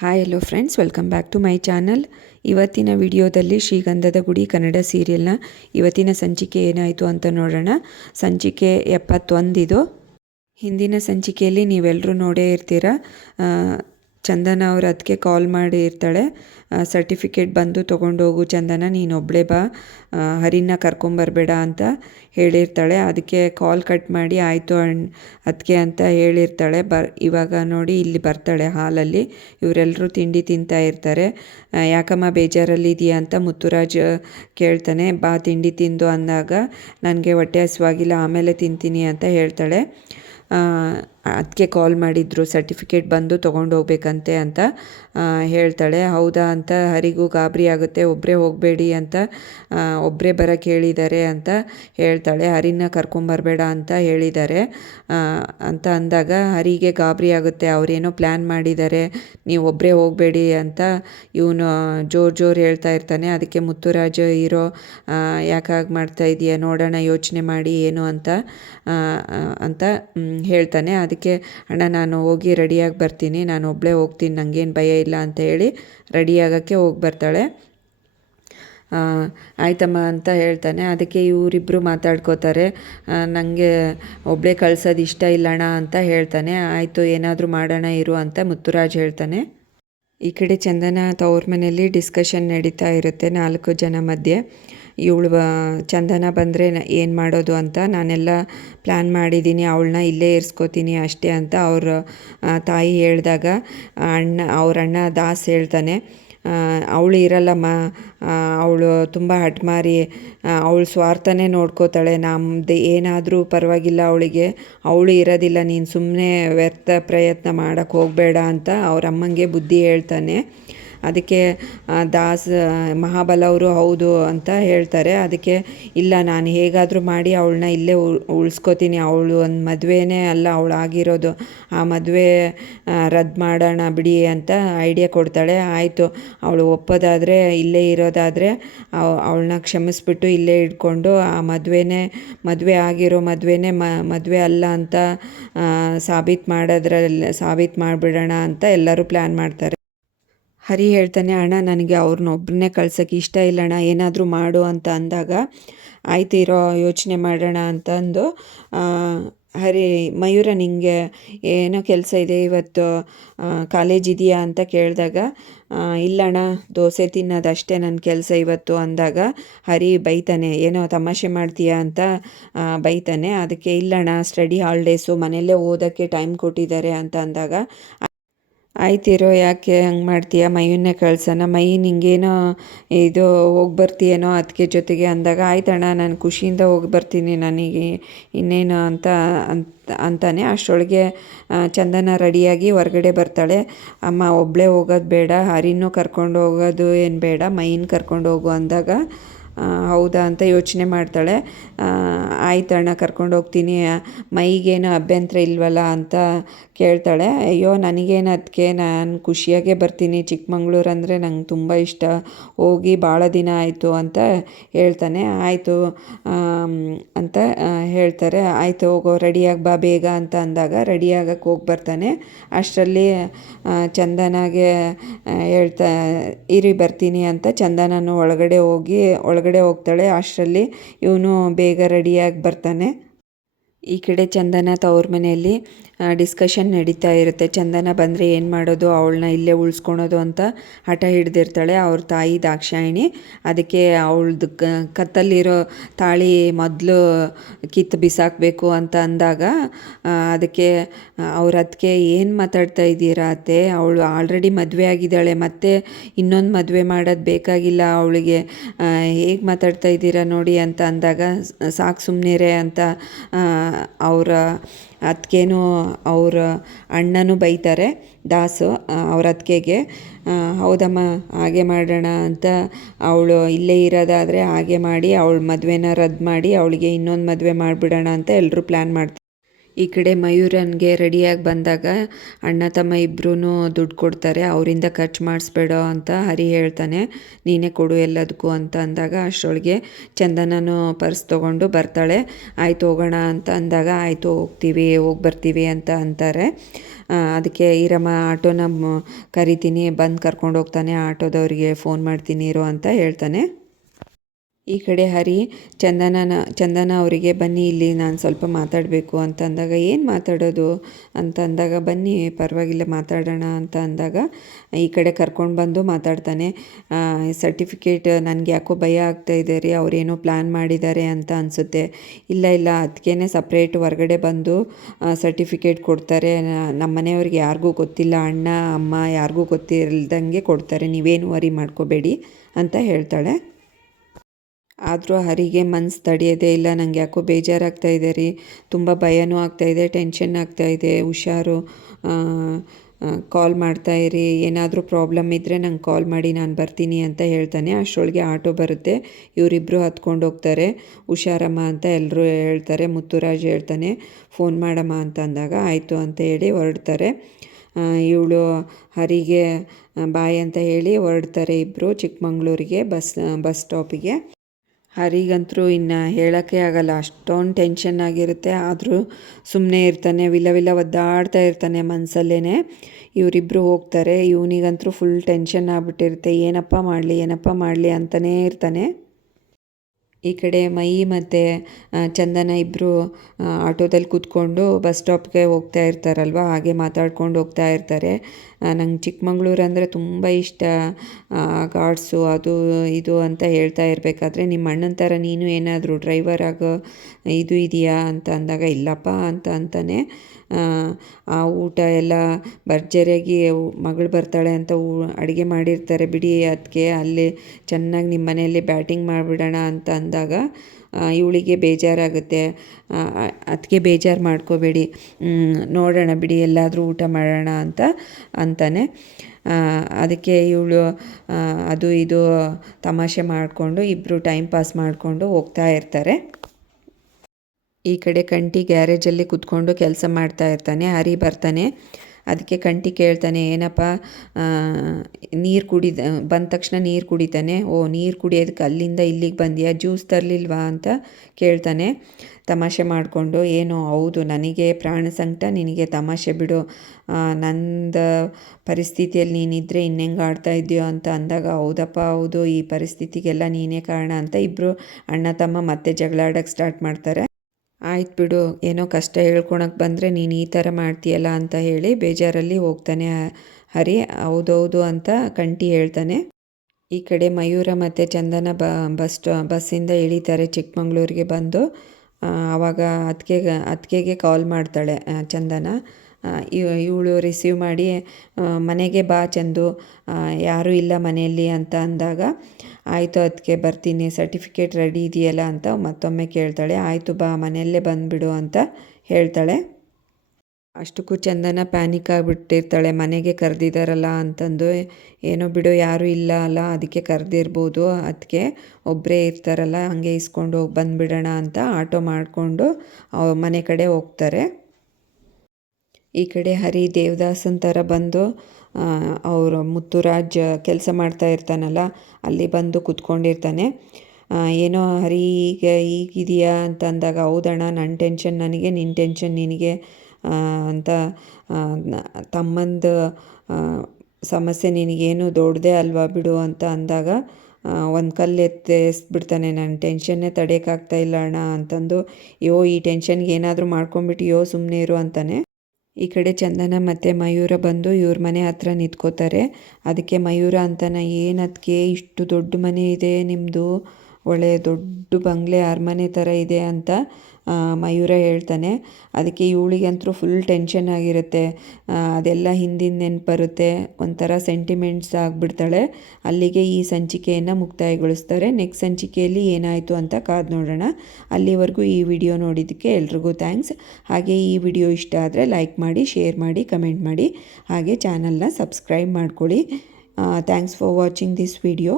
Hi hello friends welcome back to my channel ಇವತ್ತಿನ ವಿಡಿಯೋದಲ್ಲಿ ಶ್ರೀಗಂಧದ ಗುಡಿ ಕನ್ನಡ ಸೀರಿಯಲ್ನ ಇವತ್ತಿನ ಸಂಚಿಕೆ ಏನಾಯಿತು ಅಂತ ನೋಡೋಣ. ಸಂಚಿಕೆ ಎಪ್ಪತ್ತೊಂದಿದು. ಹಿಂದಿನ ಸಂಚಿಕೆಯಲ್ಲಿ ನೀವೆಲ್ಲರೂ ನೋಡೇ ಇರ್ತೀರ? ಚಂದನ ಅವ್ರು ಅದಕ್ಕೆ ಕಾಲ್ ಮಾಡಿ ಇರ್ತಾಳೆ. ಸರ್ಟಿಫಿಕೇಟ್ ಬಂದು ತೊಗೊಂಡೋಗು ಚಂದನ, ನೀನು ಒಬ್ಬಳೇ ಬಾ. ಹರಿನ ಕರ್ಕೊಂಬರ್ಬೇಡ ಅಂತ ಹೇಳಿರ್ತಾಳೆ. ಅದಕ್ಕೆ ಕಾಲ್ ಕಟ್ ಮಾಡಿ ಆಯಿತು ಅಣ್ಣ ಅದಕ್ಕೆ ಅಂತ ಹೇಳಿರ್ತಾಳೆ. ಬರ್, ಇವಾಗ ನೋಡಿ ಇಲ್ಲಿ ಬರ್ತಾಳೆ ಹಾಲಲ್ಲಿ. ಇವರೆಲ್ಲರೂ ತಿಂಡಿ ತಿಂತಾ ಇರ್ತಾರೆ. ಯಾಕಮ್ಮ ಬೇಜಾರಲ್ಲಿ ಇದೆಯಾ ಅಂತ ಮುತ್ತುರಾಜ್ ಕೇಳ್ತಾನೆ. ಬಾ ತಿಂಡಿ ತಿಂದು ಅಂದಾಗ, ನನಗೆ ಹೊಟ್ಟೆ ಹಸುವಾಗಿಲ್ಲ, ಆಮೇಲೆ ತಿಂತೀನಿ ಅಂತ ಹೇಳ್ತಾಳೆ. ಅದಕ್ಕೆ ಕಾಲ್ ಮಾಡಿದ್ರು ಸರ್ಟಿಫಿಕೇಟ್ ಬಂದು ತೊಗೊಂಡು ಹೋಗ್ಬೇಕಂತೆ ಅಂತ ಹೇಳ್ತಾಳೆ. ಹೌದಾ ಅಂತ, ಹರಿಗೂ ಗಾಬರಿ ಆಗುತ್ತೆ ಒಬ್ಬರೇ ಹೋಗಬೇಡಿ ಅಂತ ಒಬ್ಬರೇ ಬರೋಕ್ಕೆ ಹೇಳಿದ್ದಾರೆ ಅಂತ ಹೇಳ್ತಾಳೆ. ಹರಿನ ಕರ್ಕೊಂಬರಬೇಡ ಅಂತ ಹೇಳಿದ್ದಾರೆ ಅಂತ ಅಂದಾಗ ಹರಿಗೆ ಗಾಬರಿ ಆಗುತ್ತೆ, ಅವರೇನೋ ಪ್ಲ್ಯಾನ್ ಮಾಡಿದ್ದಾರೆ ನೀವು ಒಬ್ಬರೇ ಹೋಗಬೇಡಿ ಅಂತ ಇವನು ಜೋರು ಜೋರು ಹೇಳ್ತಾ ಇರ್ತಾನೆ. ಅದಕ್ಕೆ ಮುತ್ತುರಾಜ ಇರೋ ಯಾಕಾಗಿ ಮಾಡ್ತಾ ಇದೆಯಾ, ನೋಡೋಣ, ಯೋಚನೆ ಮಾಡಿ, ಏನು ಅಂತ ಅಂತ ಹೇಳ್ತಾನೆ. ಅದಕ್ಕೆ ಅಣ್ಣ, ನಾನು ಹೋಗಿ ರೆಡಿಯಾಗಿ ಬರ್ತೀನಿ, ನಾನು ಒಬ್ಬಳೇ ಹೋಗ್ತೀನಿ ನನಗೇನು ಭಯ ಇಲ್ಲ ಅಂತ ಹೇಳಿ ರೆಡಿ ಆಗೋಕ್ಕೆ ಹೋಗಿ ಬರ್ತಾಳೆ. ಆಯ್ತಮ್ಮ ಅಂತ ಹೇಳ್ತಾನೆ. ಅದಕ್ಕೆ ಇವರಿಬ್ಬರು ಮಾತಾಡ್ಕೋತಾರೆ. ನನಗೆ ಒಬ್ಬಳೇ ಕಳ್ಸೋದು ಇಷ್ಟ ಇಲ್ಲಣ್ಣ ಅಂತ ಹೇಳ್ತಾನೆ. ಆಯಿತು, ಏನಾದರೂ ಮಾಡೋಣ, ಇರು ಅಂತ ಮುತ್ತುರಾಜ್ ಹೇಳ್ತಾನೆ. ಈ ಕಡೆ ಚಂದನ ತವ್ರ ಮನೆಯಲ್ಲಿ ಡಿಸ್ಕಷನ್ ನಡೀತಾ ಇರುತ್ತೆ ನಾಲ್ಕು ಜನ ಮಧ್ಯೆ. ಇವಳು ಚಂದನ ಬಂದರೆ ಏನು ಮಾಡೋದು ಅಂತ ನಾನೆಲ್ಲ ಪ್ಲ್ಯಾನ್ ಮಾಡಿದ್ದೀನಿ ಅವಳನ್ನ ಇಲ್ಲೇ ಇರಿಸ್ಕೋತೀನಿ ಅಷ್ಟೇ ಅಂತ ಅವ್ರ ತಾಯಿ ಹೇಳಿದಾಗ ಅಣ್ಣ, ಅವ್ರ ಅಣ್ಣ ದಾಸ್ ಹೇಳ್ತಾನೆ. ಅವಳು ಇರಲ್ಲಮ್ಮ. ಅವಳು ತುಂಬ ಹಠಮಾರಿ ಅವಳು ಸ್ವಾರ್ಥನೇ ನೋಡ್ಕೋತಾಳೆ. ನಮ್ಮದು ಏನಾದರೂ ಪರವಾಗಿಲ್ಲ ಅವಳಿಗೆ. ಅವಳು ಇರೋದಿಲ್ಲ. ನೀನು ಸುಮ್ಮನೆ ವ್ಯರ್ಥ ಪ್ರಯತ್ನ ಮಾಡೋಕ್ಕೆ ಹೋಗಬೇಡ ಅಂತ ಅವ್ರ ಅಮ್ಮಂಗೆ ಬುದ್ಧಿ ಹೇಳ್ತಾನೆ. ಅದಕ್ಕೆ ದಾಸ್ ಮಹಾಬಲ ಅವರು ಹೌದು ಅಂತ ಹೇಳ್ತಾರೆ. ಅದಕ್ಕೆ, ಇಲ್ಲ, ನಾನು ಹೇಗಾದರೂ ಮಾಡಿ ಅವಳನ್ನ ಇಲ್ಲೇ ಉಳ್, ಉಳಿಸ್ಕೋತೀನಿ. ಅವಳು ಒಂದು ಮದುವೆನೇ ಅಲ್ಲ, ಅವಳು ಆಗಿರೋದು. ಆ ಮದುವೆ ರದ್ದು ಮಾಡೋಣ ಬಿಡಿ ಅಂತ ಐಡಿಯಾ ಕೊಡ್ತಾಳೆ. ಆಯಿತು, ಅವಳು ಒಪ್ಪೋದಾದರೆ, ಇಲ್ಲೇ ಇರೋದಾದರೆ ಅವಳನ್ನ ಕ್ಷಮಿಸ್ಬಿಟ್ಟು ಇಲ್ಲೇ ಇಟ್ಕೊಂಡು ಆ ಮದುವೆನೇ, ಮದುವೆ ಆಗಿರೋ ಮದುವೆನೇ ಮದುವೆ ಅಲ್ಲ ಅಂತ ಸಾಬೀತು ಮಾಡೋದ್ರಲ್ಲಿ, ಸಾಬೀತು ಮಾಡಿಬಿಡೋಣ ಅಂತ ಎಲ್ಲರೂ ಪ್ಲ್ಯಾನ್ ಮಾಡ್ತಾರೆ. ಹರಿ ಹೇಳ್ತಾನೆ, ಅಣ್ಣ, ನನಗೆ ಅವ್ರನ್ನ ಒಬ್ಬರನ್ನೇ ಕಳ್ಸೋಕ್ಕೆ ಇಷ್ಟ ಇಲ್ಲ, ಅಣ್ಣ, ಏನಾದರೂ ಮಾಡು ಅಂತ ಅಂದಾಗ, ಆಯ್ತು ಇರೋ, ಯೋಚನೆ ಮಾಡೋಣ ಅಂತಂದು ಹರಿ, ಮಯೂರ, ನಿಂಗೆ ಏನೋ ಕೆಲಸ ಇದೆ, ಇವತ್ತು ಕಾಲೇಜ್ ಇದೆಯಾ? ಅಂತ ಕೇಳಿದಾಗ ಇಲ್ಲಣ್ಣ ದೋಸೆ ತಿನ್ನೋದಷ್ಟೇ ನನ್ನ ಕೆಲಸ ಇವತ್ತು ಅಂದಾಗ, ಹರಿ ಬೈತಾನೆ, ಏನೋ ತಮಾಷೆ ಮಾಡ್ತೀಯಾ? ಅಂತ ಬೈತಾನೆ, ಅದಕ್ಕೆ ಇಲ್ಲಣ್ಣ ಸ್ಟಡಿ ಹಾಲಿಡೇಸು, ಮನೆಯಲ್ಲೇ ಓದೋಕ್ಕೆ ಟೈಮ್ ಕೊಟ್ಟಿದ್ದಾರೆ ಅಂತ ಅಂದಾಗ ಆಯ್ತಿರೋ, ಯಾಕೆ ಹಂಗೆ ಮಾಡ್ತೀಯ? ಮೈಯನ್ನೇ ಕಳ್ಸೋಣ. ಮೈ ನಿಂಗೇನೋ ಇದು ಹೋಗಿ ಬರ್ತೀಯೇನೋ ಅದಕ್ಕೆ ಜೊತೆಗೆ ಅಂದಾಗ ಆಯ್ತಣ್ಣ ನಾನು ಖುಷಿಯಿಂದ ಹೋಗಿ ಬರ್ತೀನಿ, ನನಗೆ ಇನ್ನೇನು ಅಂತ ಅಂತ ಅಂತಾನೆ. ಅಷ್ಟರೊಳಗೆ ಚಂದನ ರೆಡಿಯಾಗಿ ಹೊರಗಡೆ ಬರ್ತಾಳೆ. ಅಮ್ಮ ಒಬ್ಬಳೇ ಹೋಗೋದು ಬೇಡ. ಹರಿನೂ ಕರ್ಕೊಂಡು ಹೋಗೋದು ಏನು ಬೇಡ. ಮೈನ ಕರ್ಕೊಂಡು ಹೋಗು ಅಂದಾಗ ಹೌದಾ ಅಂತ ಯೋಚನೆ ಮಾಡ್ತಾಳೆ. ಆಯ್ತು ಅಣ್ಣ, ಕರ್ಕೊಂಡು ಹೋಗ್ತೀನಿ. ಮೈಗೇನು ಅಭ್ಯಂತರ ಇಲ್ವಲ್ಲ ಅಂತ ಕೇಳ್ತಾಳೆ. ಅಯ್ಯೋ, ನನಗೇನು ಅದಕ್ಕೆ ನಾನು ಖುಷಿಯಾಗೇ ಬರ್ತೀನಿ. ಚಿಕ್ಕಮಂಗ್ಳೂರು ಅಂದರೆ ನಂಗೆ ತುಂಬ ಇಷ್ಟ. ಹೋಗಿ ಭಾಳ ದಿನ ಆಯಿತು ಅಂತ ಹೇಳ್ತಾನೆ. ಆಯಿತು ಅಂತ ಹೇಳ್ತಾರೆ. ಆಯಿತು, ಹೋಗೋ, ರೆಡಿಯಾಗಿ ಬಾ ಬೇಗ ಅಂತ ಅಂದಾಗ ರೆಡಿಯಾಗಕ್ಕೆ ಹೋಗಿ ಬರ್ತಾನೆ. ಅಷ್ಟರಲ್ಲಿ ಚಂದನಾಗೆ ಹೇಳ್ತಾ, ಇರಿ ಬರ್ತೀನಿ ಅಂತ ಚಂದನನು ಒಳಗಡೆ ಹೋಗಿ, ಒಳಗಡೆ ಹೋಗ್ತಾಳೆ. ಅಷ್ಟರಲ್ಲಿ ಇವನು ಬೇಗ ರೆಡಿಯಾಗಿ ಬರ್ತಾನೆ. ಈ ಕಡೆ ಚಂದನ ತವ್ರ ಮನೆಯಲ್ಲಿ ಡಿಸ್ಕಷನ್ ನಡೀತಾ ಇರುತ್ತೆ. ಚಂದನ ಬಂದರೆ ಏನು ಮಾಡೋದು? ಅವಳನ್ನ ಇಲ್ಲೇ ಉಳಿಸ್ಕೊಳೋದು ಅಂತ ಹಠ ಹಿಡ್ದಿರ್ತಾಳೆ. ಅವ್ರ ತಾಯಿ ದಾಕ್ಷಾಯಿಣಿ. ಅದಕ್ಕೆ ಅವಳದು ಕತ್ತಲ್ಲಿರೋ ತಾಳಿ ಮೊದಲು ಕಿತ್ತು ಬಿಸಾಕಬೇಕು ಅಂತ ಅಂದಾಗ ಅದಕ್ಕೆ ಅವ್ರ ಅದಕ್ಕೆ ಏನು ಮಾತಾಡ್ತಾ ಇದ್ದೀರಾ ಅತ್ತೆ? ಅವಳು ಆಲ್ರೆಡಿ ಮದುವೆ ಆಗಿದ್ದಾಳೆ. ಮತ್ತೆ ಇನ್ನೊಂದು ಮದುವೆ ಮಾಡೋದು ಬೇಕಾಗಿಲ್ಲ ಅವಳಿಗೆ. ಹೇಗೆ ಮಾತಾಡ್ತಾ ಇದ್ದೀರಾ ನೋಡಿ ಅಂತ ಅಂದಾಗ ಸಾಕು ಸುಮ್ಮನೆ ಅಂತ ಅವರ ಅತ್ತಿಗೆನೂ ಅವರ ಅಣ್ಣನೂ ಬೈತಾರೆ, ದಾಸು ಅವ್ರ ಅತ್ತಿಗೆಗೆ. ಹೌದಮ್ಮ, ಹಾಗೆ ಮಾಡೋಣ ಅಂತ ಅವಳು ಇಲ್ಲೇ ಇರೋದಾದರೆ ಹಾಗೆ ಮಾಡಿ, ಅವಳ ಮದುವೆನ ರದ್ದು ಮಾಡಿ, ಅವಳಿಗೆ ಇನ್ನೊಂದು ಮದುವೆ ಮಾಡಿಬಿಡೋಣ ಅಂತ ಎಲ್ಲರೂ ಪ್ಲ್ಯಾನ್ ಮಾಡ್ತಾರೆ ಈ ಕಡೆ ಮಯೂರನ್ಗೆ ರೆಡಿಯಾಗಿ ಬಂದಾಗ ಅಣ್ಣ ತಮ್ಮ ಇಬ್ಬರೂ ದುಡ್ಡು ಕೊಡ್ತಾರೆ, ಅವರಿಂದ ಖರ್ಚು ಮಾಡಿಸ್ಬೇಡ ಅಂತ ಹರಿ ಹೇಳ್ತಾನೆ, ನೀನೇ ಕೊಡು ಎಲ್ಲದಕ್ಕೂ ಅಂತ ಅಂದಾಗ ಅಷ್ಟರೊಳಗೆ ಚಂದನನು ಪರ್ಸ್ ತೊಗೊಂಡು ಬರ್ತಾಳೆ. ಆಯ್ತು ಹೋಗೋಣ ಅಂತ ಅಂದಾಗ, ಆಯಿತು ಹೋಗ್ತೀವಿ, ಹೋಗಿ ಬರ್ತೀವಿ ಅಂತ ಅಂತಾರೆ. ಅದಕ್ಕೆ ಈರಮ್ಮ ಆಟೋನ ಕರಿತೀನಿ, ಬಂದು ಕರ್ಕೊಂಡು ಹೋಗ್ತಾನೆ, ಆಟೋದವ್ರಿಗೆ ಫೋನ್ ಮಾಡ್ತೀನಿ ಇರೋ ಅಂತ ಹೇಳ್ತಾನೆ. ಈ ಕಡೆ ಹರಿ, ಚಂದನನ, ಚಂದನ ಅವರಿಗೆ ಬನ್ನಿ, ಇಲ್ಲಿ ನಾನು ಸ್ವಲ್ಪ ಮಾತಾಡಬೇಕು ಅಂತ ಅಂದಾಗ, ಏನು ಮಾತಾಡೋದು ಅಂತ ಅಂದಾಗ, ಬನ್ನಿ, ಪರವಾಗಿಲ್ಲ ಮಾತಾಡೋಣ ಅಂತ ಅಂದಾಗ, ಈ ಕಡೆ ಕರ್ಕೊಂಡು ಬಂದು ಮಾತಾಡ್ತಾನೆ. ಸರ್ಟಿಫಿಕೇಟ್ ನನಗೆ ಯಾಕೋ ಭಯ ಆಗ್ತಾ ಇದೆ ರೀ, ಅವರೇನೋ ಪ್ಲ್ಯಾನ್ ಮಾಡಿದ್ದಾರೆ ಅಂತ ಅನಿಸುತ್ತೆ. ಇಲ್ಲ ಇಲ್ಲ ಅದಕ್ಕೇ ಸಪ್ರೇಟ್ ಹೊರಗಡೆ ಬಂದು ಸರ್ಟಿಫಿಕೇಟ್ ಕೊಡ್ತಾರೆ. ನಮ್ಮ ಮನೆಯವ್ರಿಗೆ ಯಾರಿಗೂ ಗೊತ್ತಿಲ್ಲ, ಅಣ್ಣ, ಅಮ್ಮ ಯಾರಿಗೂ ಗೊತ್ತಿಲ್ಲದಂಗೆ ಕೊಡ್ತಾರೆ. ನೀವೇನು ವರಿ ಮಾಡ್ಕೋಬೇಡಿ ಅಂತ ಹೇಳ್ತಾಳೆ. ಆದರೂ ಹರಿಗೆ ಮನ್ಸು ತಡೆಯೋದೇ ಇಲ್ಲ. ನನಗೆ ಯಾಕೋ ಬೇಜಾರಾಗ್ತಾ ಇದೆ ರೀ. ತುಂಬ ಭಯನೂ ಆಗ್ತಾ ಇದೆ, ಟೆನ್ಷನ್ ಆಗ್ತಾಯಿದೆ ಹುಷಾರು ಕಾಲ್ ಮಾಡ್ತಾ ಇರಿ. ಏನಾದರೂ ಪ್ರಾಬ್ಲಮ್ ಇದ್ದರೆ ನಂಗೆ ಕಾಲ್ ಮಾಡಿ, ನಾನು ಬರ್ತೀನಿ ಅಂತ ಹೇಳ್ತಾನೆ. ಅಷ್ಟರೊಳಗೆ ಆಟೋ ಬರುತ್ತೆ. ಇವರಿಬ್ಬರು ಹತ್ಕೊಂಡು ಹೋಗ್ತಾರೆ. ಹುಷಾರಮ್ಮ ಅಂತ ಎಲ್ಲರೂ ಹೇಳ್ತಾರೆ. ಮುತ್ತುರಾಜ್ ಹೇಳ್ತಾನೆ, ಫೋನ್ ಮಾಡಮ್ಮ ಅಂತ ಅಂದಾಗ, ಆಯಿತು ಅಂತ ಹೇಳಿ ಹೊರಡ್ತಾರೆ. ಇವಳು ಹರಿಗೆ ಬಾಯ್ ಅಂತ ಹೇಳಿ ಹೊರಡ್ತಾರೆ ಇಬ್ಬರು ಚಿಕ್ಕಮಂಗ್ಳೂರಿಗೆ, ಬಸ್ ಬಸ್ ಸ್ಟಾಪಿಗೆ. ಹರಿಗಂತೂ ಇನ್ನು ಹೇಳೋಕ್ಕೆ ಆಗಲ್ಲ. ಅಷ್ಟೊಂದು ಟೆನ್ಷನ್ ಆಗಿರುತ್ತೆ. ಆದರೂ ಸುಮ್ಮನೆ ಇರ್ತಾನೆ, ವಿಲ ವಿಲ ಒದ್ದಾಡ್ತಾ ಇರ್ತಾನೆ ಮನಸಲ್ಲೇ ಇವರಿಬ್ಬರು ಹೋಗ್ತಾರೆ. ಇವನಿಗಂತೂ ಫುಲ್ ಟೆನ್ಷನ್ ಆಗ್ಬಿಟ್ಟಿರುತ್ತೆ. ಏನಪ್ಪ ಮಾಡಲಿ ಏನಪ್ಪ ಮಾಡಲಿ ಅಂತಲೇ ಇರ್ತಾನೆ. ಈ ಕಡೆ ಮೈ ಮತ್ತು ಚಂದನ ಇಬ್ಬರು ಆಟೋದಲ್ಲಿ ಕೂತ್ಕೊಂಡು ಬಸ್ ಸ್ಟಾಪ್ಗೆ ಹೋಗ್ತಾ ಇರ್ತಾರಲ್ವ? ಹಾಗೆ ಮಾತಾಡ್ಕೊಂಡು ಹೋಗ್ತಾ ಇರ್ತಾರೆ. ನಂಗೆ ಚಿಕ್ಕಮಗಳೂರು ಅಂದರೆ ತುಂಬ ಇಷ್ಟ. ಗಾಡ್ಸು ಅದು ಇದು ಅಂತ ಹೇಳ್ತಾ ಇರಬೇಕಾದ್ರೆ ನಿಮ್ಮ ಅಣ್ಣನ ಥರ ನೀನು ಏನಾದರೂ ಡ್ರೈವರ್ ಆಗೋ ಇದು ಇದೆಯಾ ಅಂತ ಅಂದಾಗ, ಇಲ್ಲಪ್ಪ ಅಂತ ಅಂತಾನೆ. ಆ ಊಟ ಎಲ್ಲ ಭರ್ಜರಿಯಾಗಿ ಮಗಳು ಬರ್ತಾಳೆ ಅಂತ ಊ ಅಡುಗೆ ಮಾಡಿರ್ತಾರೆ, ಬಿಡಿ ಅದಕ್ಕೆ ಅಲ್ಲಿ ಚೆನ್ನಾಗಿ ನಿಮ್ಮ ಮನೆಯಲ್ಲಿ ಬ್ಯಾಟಿಂಗ್ ಮಾಡಿಬಿಡೋಣ ಅಂತ ಅಂದಾಗ ಇವಳಿಗೆ ಬೇಜಾರಾಗುತ್ತೆ. ಅದಕ್ಕೆ ಬೇಜಾರು ಮಾಡ್ಕೋಬೇಡಿ. ನೋಡೋಣ ಬಿಡಿ, ಎಲ್ಲಾದರೂ ಊಟ ಮಾಡೋಣ ಅಂತ, ಅಂತಾನೆ. ಅದಕ್ಕೆ ಇವಳು ಅದು ಇದು ತಮಾಷೆ ಮಾಡಿಕೊಂಡು ಇಬ್ಬರು ಟೈಮ್ ಪಾಸ್ ಮಾಡಿಕೊಂಡು ಹೋಗ್ತಾ ಇರ್ತಾರೆ. ಈ ಕಡೆ ಕಂಟಿ ಗ್ಯಾರೇಜಲ್ಲಿ ಕುತ್ಕೊಂಡು ಕೆಲಸ ಮಾಡ್ತಾ ಇರ್ತಾನೆ, ಹರಿ ಬರ್ತಾನೆ. ಅದಕ್ಕೆ ಕಂಟಿ ಕೇಳ್ತಾನೆ, ಏನಪ್ಪ ನೀರು ಕುಡಿದ, ಬಂದ ತಕ್ಷಣ ನೀರು ಕುಡಿತಾನೆ. ಓ, ನೀರು ಕುಡಿಯೋದಕ್ಕೆ ಅಲ್ಲಿಂದ ಇಲ್ಲಿಗೆ ಬಂದಿಯಾ? ಜ್ಯೂಸ್ ತರಲಿಲ್ವಾ ಅಂತ ಕೇಳ್ತಾನೆ. ತಮಾಷೆ ಮಾಡಿಕೊಂಡು, ಏನು, ಹೌದು, ನನಗೆ ಪ್ರಾಣ ಸಂಕಟ, ನಿನಗೆ ತಮಾಷೆ ಬಿಡು. ನಂದ ಪರಿಸ್ಥಿತಿಯಲ್ಲಿ ನೀನಿದ್ದರೆ ಇನ್ನೆಂಗೆ ಆಡ್ತಾ ಇದೆಯೋ ಅಂತ ಅಂದಾಗ, ಹೌದಪ್ಪ, ಹೌದು, ಈ ಪರಿಸ್ಥಿತಿಗೆಲ್ಲ ನೀನೇ ಕಾರಣ ಅಂತ ಇಬ್ಬರು ಅಣ್ಣ ತಮ್ಮ ಮತ್ತೆ ಜಗಳಾಡೋಕ್ಕೆ ಸ್ಟಾರ್ಟ್ ಮಾಡ್ತಾರೆ. ಆಯ್ತು ಬಿಡು, ಏನೋ ಕಷ್ಟ ಹೇಳ್ಕೊಳಕ್ಕೆ ಬಂದರೆ ನೀನು ಈ ಥರ ಮಾಡ್ತೀಯಲ್ಲ ಅಂತ ಹೇಳಿ ಬೇಜಾರಲ್ಲಿ ಹೋಗ್ತಾನೆ ಹರಿ. ಹೌದೌದು ಅಂತ ಕಂಟಿ ಹೇಳ್ತಾನೆ. ಈ ಕಡೆ ಮಯೂರ ಮತ್ತು ಚಂದನ ಬ, ಬಸ್ ಬಸ್ಸಿಂದ ಇಳಿತಾರೆ ಚಿಕ್ಕಮಂಗ್ಳೂರಿಗೆ ಬಂದು. ಆವಾಗ ಅತ್ತಿಗೆಗೆ ಅತ್ತಿಗೆಗೆ ಕಾಲ್ ಮಾಡ್ತಾಳೆ ಚಂದನ. ಇವಳು ರಿಸೀವ್ ಮಾಡಿ ಮನೆಗೆ ಬಾ ಚೆಂದು ಯಾರೂ ಇಲ್ಲ ಮನೆಯಲ್ಲಿ ಅಂತ ಅಂದಾಗ, ಆಯಿತು ಅದಕ್ಕೆ ಬರ್ತೀನಿ ಸರ್ಟಿಫಿಕೇಟ್ ರೆಡಿ ಇದೆಯಲ್ಲ ಅಂತ ಮತ್ತೊಮ್ಮೆ ಕೇಳ್ತಾಳೆ. ಆಯಿತು ಬಾ, ಮನೆಯಲ್ಲೇ ಬಂದುಬಿಡು ಅಂತ ಹೇಳ್ತಾಳೆ. ಅಷ್ಟಕ್ಕೂ ಚಂದನ ಪ್ಯಾನಿಕ್ ಆಗಿಬಿಟ್ಟಿರ್ತಾಳೆ. ಮನೆಗೆ ಕರೆದಿದ್ದಾರಲ್ಲ ಅಂತಂದು, ಏನೋ ಬಿಡು, ಯಾರೂ ಇಲ್ಲ ಅಲ್ಲ ಅದಕ್ಕೆ ಕರೆದಿರ್ಬೋದು ಅದಕ್ಕೆ ಒಬ್ಬರೇ ಇರ್ತಾರಲ್ಲ, ಹಾಗೆ ಇಸ್ಕೊಂಡು ಹೋಗಿ ಬಂದುಬಿಡೋಣ ಅಂತ ಆಟೋ ಮಾಡಿಕೊಂಡು ಮನೆ ಕಡೆ ಹೋಗ್ತಾರೆ. ಈ ಕಡೆ ಹರಿ ದೇವದಾಸನ್ ಥರ ಬಂದು ಅವರು ಮುತ್ತುರಾಜ್ ಕೆಲಸ ಮಾಡ್ತಾ ಇರ್ತಾನಲ್ಲ, ಅಲ್ಲಿ ಬಂದು ಕುತ್ಕೊಂಡಿರ್ತಾನೆ. ಏನೋ ಹರಿ ಈಗ ಈಗಿದೆಯಾ ಅಂತ ಅಂದಾಗ ಹೌದಣ್ಣ ನನ್ನ ಟೆನ್ಷನ್ ನನಗೆ ನಿನ್ನ ಟೆನ್ಷನ್ ನಿನಗೆ ಅಂತ ತಮ್ಮಂದು ಸಮಸ್ಯೆ ನಿನಗೇನು ದೊಡ್ಡದೇ ಅಲ್ವಾ ಬಿಡು ಅಂತ ಅಂದಾಗ ಒಂದು ಕಲ್ಲು ಎತ್ತೆಸ್ಬಿಡ್ತಾನೆ ನನ್ನ ಟೆನ್ಷನ್ನೇ ತಡೆಯೋಕ್ಕಾಗ್ತಾ ಇಲ್ಲ ಅಣ್ಣ ಅಂತಂದು ಯೋ ಈ ಟೆನ್ಷನ್ಗೆ ಏನಾದರೂ ಮಾಡ್ಕೊಂಬಿಟ್ಟು ಸುಮ್ಮನೆ ಇರು ಅಂತಾನೆ. ಈ ಕಡೆ ಚಂದನ ಮತ್ತು ಮಯೂರ ಬಂದು ಇವ್ರ ಮನೆ ಹತ್ರ ನಿಂತ್ಕೋತಾರೆ. ಅದಕ್ಕೆ ಮಯೂರ ಅಂತಾನೆ ಏನು ಅದಕ್ಕೆ ಇಷ್ಟು ದೊಡ್ಡ ಮನೆ ಇದೆ ನಿಮ್ಮದು ಒಳ್ಳೆಯ ದೊಡ್ಡ ಬಂಗಲೆ ಅರಮನೆ ಥರ ಇದೆ ಅಂತ ಮಯೂರ ಹೇಳ್ತಾನೆ. ಅದಕ್ಕೆ ಇವಳಿಗಂತೂ ಫುಲ್ ಟೆನ್ಷನ್ ಆಗಿರುತ್ತೆ. ಅದೆಲ್ಲ ಹಿಂದಿನ ನೆನಪರುತ್ತೆ. ಒಂಥರ ಸೆಂಟಿಮೆಂಟ್ಸ್ ಆಗಿಬಿಡ್ತಾಳೆ. ಅಲ್ಲಿಗೆ ಈ ಸಂಚಿಕೆಯನ್ನು ಮುಕ್ತಾಯಗೊಳಿಸ್ತಾರೆ. ನೆಕ್ಸ್ಟ್ ಸಂಚಿಕೆಯಲ್ಲಿ ಏನಾಯಿತು ಅಂತ ಕಾದು ನೋಡೋಣ. ಅಲ್ಲಿವರೆಗೂ ಈ ವಿಡಿಯೋ ನೋಡಿದ್ದಕ್ಕೆ ಎಲ್ರಿಗೂ ಥ್ಯಾಂಕ್ಸ್ ಹಾಗೆ ಈ ವಿಡಿಯೋ ಇಷ್ಟ ಆದರೆ ಲೈಕ್ ಮಾಡಿ ಶೇರ್ ಮಾಡಿ ಕಮೆಂಟ್ ಮಾಡಿ. ಹಾಗೆ ಚಾನಲ್ನ ಸಬ್ಸ್ಕ್ರೈಬ್ ಮಾಡ್ಕೊಳ್ಳಿ. Thanks for watching this video